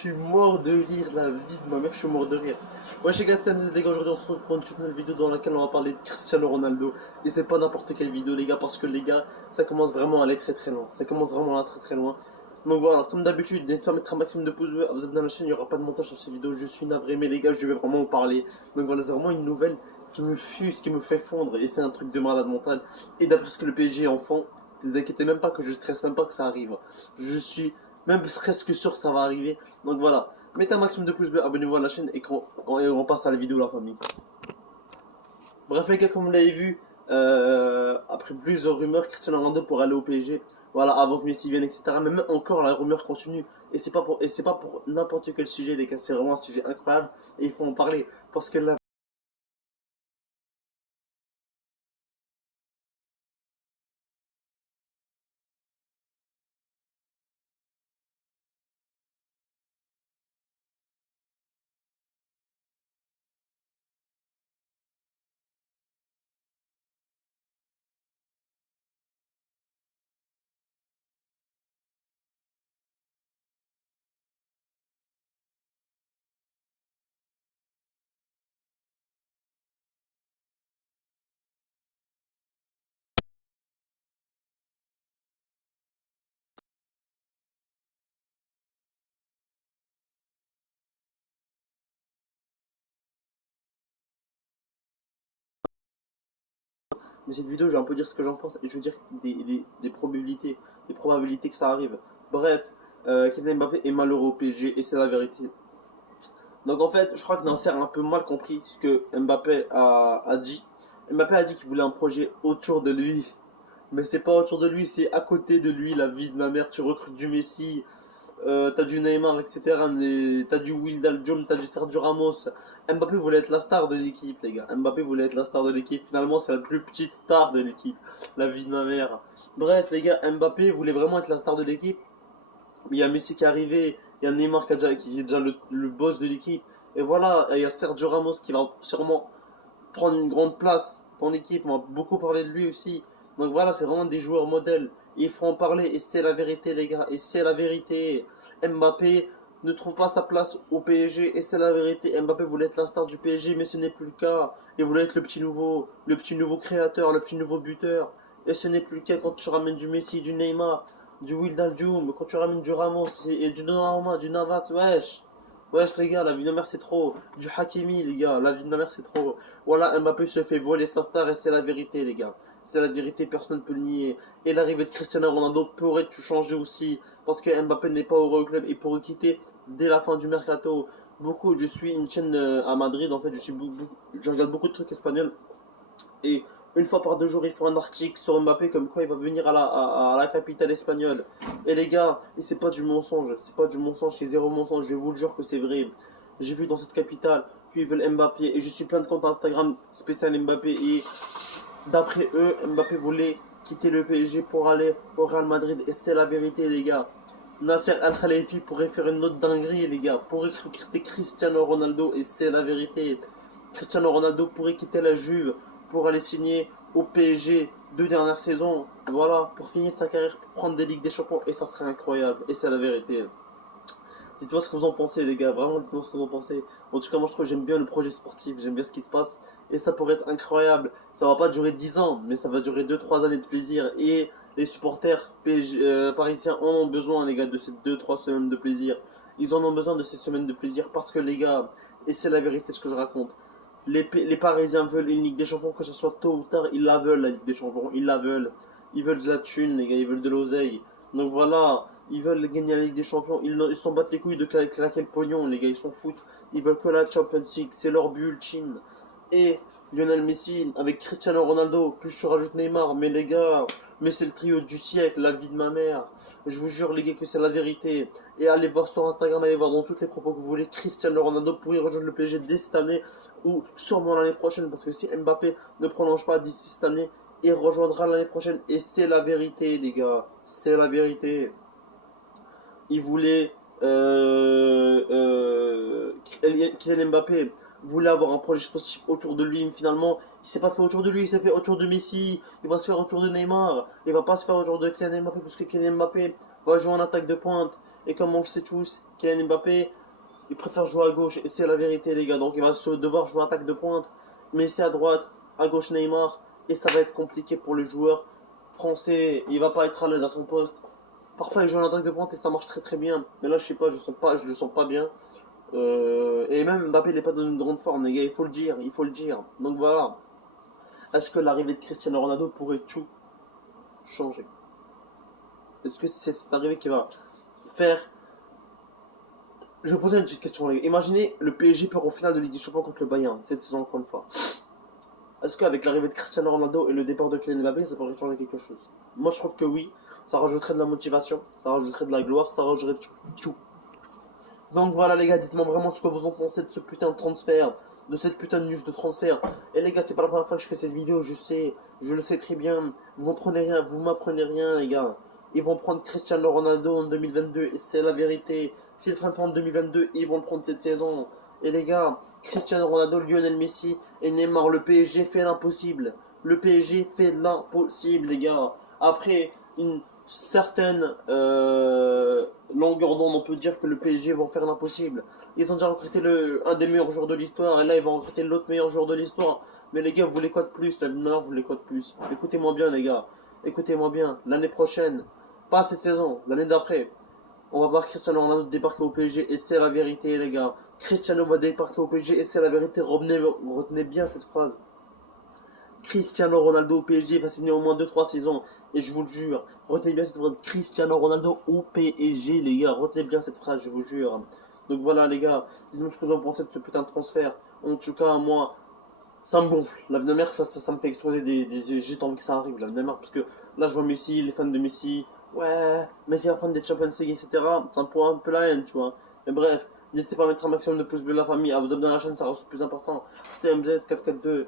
suis mort de rire, la vie de ma mère, je suis mort de rire. Ouais, les gars, c'est MZ, les gars, aujourd'hui on se retrouve pour une toute nouvelle vidéo dans laquelle on va parler de Cristiano Ronaldo. Et c'est pas n'importe quelle vidéo, les gars, parce que les gars, ça commence vraiment à aller très très loin. Ça commence vraiment à aller très très loin. Donc voilà, comme d'habitude, n'hésitez pas à mettre un maximum de pouces bleus. Vous êtes dans la chaîne, il n'y aura pas de montage sur cette vidéo. Je suis navré, mais les gars, je vais vraiment en parler. Donc voilà, c'est vraiment une nouvelle qui me fuse, qui me fait fondre. Et c'est un truc de malade mental. Et d'après ce que le PSG en font, ne vous inquiétez même pas que je stresse même pas que ça arrive. Je suis même presque sûr que ça va arriver. Donc voilà, mettez un maximum de pouces bleus, abonnez-vous à la chaîne et on passe à la vidéo, la famille. Bref les gars, comme vous l'avez vu, après plusieurs rumeurs, Cristiano Ronaldo pour aller au PSG, voilà, avant que Messi vienne, etc. Mais même encore, la rumeur continue. Et c'est pas pour n'importe quel sujet, les gars, c'est vraiment un sujet incroyable. Et il faut en parler. Parce que là, mais cette vidéo, je vais un peu dire ce que j'en pense et je veux dire des probabilités que ça arrive. Bref, Kylian Mbappé est malheureux au PSG et c'est la vérité. Donc en fait, je crois que Nasser a un peu mal compris ce que Mbappé a dit. Mbappé a dit qu'il voulait un projet autour de lui. Mais c'est pas autour de lui, c'est à côté de lui, la vie de ma mère. Tu recrutes du Messi, t'as du Neymar, etc. T'as du Wijnaldum, t'as du Sergio Ramos. Mbappé voulait être la star de l'équipe, les gars. Mbappé voulait être la star de l'équipe. Finalement, c'est la plus petite star de l'équipe. La vie de ma mère. Bref, les gars, Mbappé voulait vraiment être la star de l'équipe. Il y a Messi qui est arrivé, il y a Neymar qui est déjà le boss de l'équipe. Et voilà, il y a Sergio Ramos qui va sûrement prendre une grande place dans l'équipe. On va beaucoup parler de lui aussi. Donc voilà, c'est vraiment des joueurs modèles. Et il faut en parler. Et c'est la vérité, les gars. Et c'est la vérité. Mbappé ne trouve pas sa place au PSG. Et c'est la vérité. Mbappé voulait être la star du PSG, mais ce n'est plus le cas. Il voulait être le petit nouveau créateur, le petit nouveau buteur. Et ce n'est plus le cas quand tu ramènes du Messi, du Neymar, du Wijnaldum, quand tu ramènes du Ramos et du Donnarumma, du Navas, wesh. Wesh les gars, la vie de ma mère c'est trop. Du Hakimi les gars, la vie de ma mère c'est trop. Voilà, Mbappé se fait voler sa star et c'est la vérité les gars. C'est la vérité, personne ne peut le nier. Et l'arrivée de Cristiano Ronaldo pourrait tout changer aussi. Parce que Mbappé n'est pas heureux au club et pourrait quitter dès la fin du mercato. Je suis une chaîne à Madrid, en fait, je regarde beaucoup de trucs espagnols. Et une fois par 2 jours, ils font un article sur Mbappé comme quoi il va venir à la capitale espagnole. Et les gars, et c'est pas du mensonge, c'est pas du mensonge, c'est zéro mensonge, je vous le jure que c'est vrai. J'ai vu dans cette capitale qu'ils veulent Mbappé et je suis plein de comptes Instagram spécial Mbappé et d'après eux, Mbappé voulait quitter le PSG pour aller au Real Madrid et c'est la vérité les gars. Nasser Al-Khelaïfi pourrait faire une autre dinguerie les gars, pourrait recruter Cristiano Ronaldo et c'est la vérité. Cristiano Ronaldo pourrait quitter la Juve pour aller signer au PSG 2 dernières saisons. Voilà, pour finir sa carrière, pour prendre des Ligues des Champions et ça serait incroyable et c'est la vérité. Dites-moi ce que vous en pensez, les gars. Vraiment, dites-moi ce que vous en pensez. En tout cas, moi, je trouve que j'aime bien le projet sportif. J'aime bien ce qui se passe. Et ça pourrait être incroyable. Ça va pas durer 10 ans, mais ça va durer 2 3 années de plaisir. Et les supporters parisiens en ont besoin, les gars, de ces 2 3 semaines de plaisir. Ils en ont besoin de ces semaines de plaisir parce que, les gars, et c'est la vérité ce que je raconte, les Parisiens veulent une Ligue des Champions, que ce soit tôt ou tard. Ils la veulent, la Ligue des Champions. Ils la veulent. Ils veulent de la thune, les gars. Ils veulent de l'oseille. Donc voilà. Ils veulent gagner la Ligue des Champions. Ils s'en battent les couilles de claquer le pognon, les gars. Ils s'en foutent. Ils veulent que la Champions League. C'est leur but ultime. Et Lionel Messi avec Cristiano Ronaldo. Plus je rajoute Neymar. Mais les gars, mais c'est le trio du siècle. La vie de ma mère. Je vous jure, les gars, que c'est la vérité. Et allez voir sur Instagram, allez voir dans toutes les propos que vous voulez. Cristiano Ronaldo pourrait rejoindre le PSG dès cette année ou sûrement l'année prochaine. Parce que si Mbappé ne prolonge pas d'ici cette année, il rejoindra l'année prochaine. Et c'est la vérité, les gars. C'est la vérité. Il voulait Kylian Mbappé voulait avoir un projet sportif autour de lui, mais finalement il s'est pas fait autour de lui, il s'est fait autour de Messi, il va se faire autour de Neymar, il va pas se faire autour de Kylian Mbappé parce que Kylian Mbappé va jouer en attaque de pointe Et comme on le sait tous, Kylian Mbappé, il préfère jouer à gauche, et c'est la vérité, les gars. Donc il va se devoir jouer attaque de pointe. Messi à droite, à gauche Neymar. Et ça va être compliqué pour le joueur français. Il va pas être à l'aise à son poste. Parfois il joue en attaque de pointe et ça marche très très bien. Mais là, je sais pas, je le sens pas bien. Et même Mbappé n'est pas dans une grande forme, les gars, il faut le dire, il faut le dire. Donc voilà. Est-ce que l'arrivée de Cristiano Ronaldo pourrait tout changer? Est-ce que c'est cette arrivée qui va faire. Je vais poser une petite question, les gars. Imaginez le PSG perd au final de Ligue des Champions contre le Bayern cette saison, encore une fois. Est-ce qu'avec l'arrivée de Cristiano Ronaldo et le départ de Kylian Mbappé, ça pourrait changer quelque chose? Moi, je trouve que oui. Ça rajouterait de la motivation, ça rajouterait de la gloire, ça rajouterait tout. Donc voilà les gars, dites-moi vraiment ce que vous en pensez de ce putain de transfert, de cette putain de news de transfert. Et les gars, c'est pas la première fois que je fais cette vidéo, je sais, je le sais très bien. Vous m'apprenez rien les gars. Ils vont prendre Cristiano Ronaldo en 2022 et c'est la vérité. S'ils le prennent pas en 2022, ils vont le prendre cette saison. Et les gars, Cristiano Ronaldo, Lionel Messi et Neymar, le PSG fait l'impossible. Le PSG fait l'impossible les gars. Après une certaine longueur d'onde, on peut dire que le PSG vont faire l'impossible. Ils ont déjà recruté un des meilleurs joueurs de l'histoire et là ils vont recruter l'autre meilleur joueur de l'histoire. Mais les gars, vous voulez quoi de plus? La Ligue, vous voulez quoi de plus? Écoutez-moi bien les gars, écoutez-moi bien. L'année prochaine, pas cette saison, l'année d'après, on va voir Cristiano Ronaldo débarquer au PSG et c'est la vérité les gars. Cristiano va débarquer au PSG et c'est la vérité. Retenez bien cette phrase. Cristiano Ronaldo au PSG va signer au moins 2-3 saisons. Et je vous le jure, retenez bien cette phrase. Cristiano Ronaldo au PSG, les gars. Retenez bien cette phrase, je vous jure. Donc voilà, les gars. Dites-moi ce que vous en pensez de ce putain de transfert. En tout cas, moi, ça me gonfle. L'avenir de mer, ça me fait exploser j'ai juste envie que ça arrive, l'avenir de mer. Parce que là, je vois Messi, les fans de Messi. Ouais, Messi va prendre des Champions League, etc. Ça me pourrait un peu la haine, tu vois. Mais bref, n'hésitez pas à mettre un maximum de pouces bleus, la famille, à vous abonner à la chaîne, ça reste le plus important. C'était MZ442.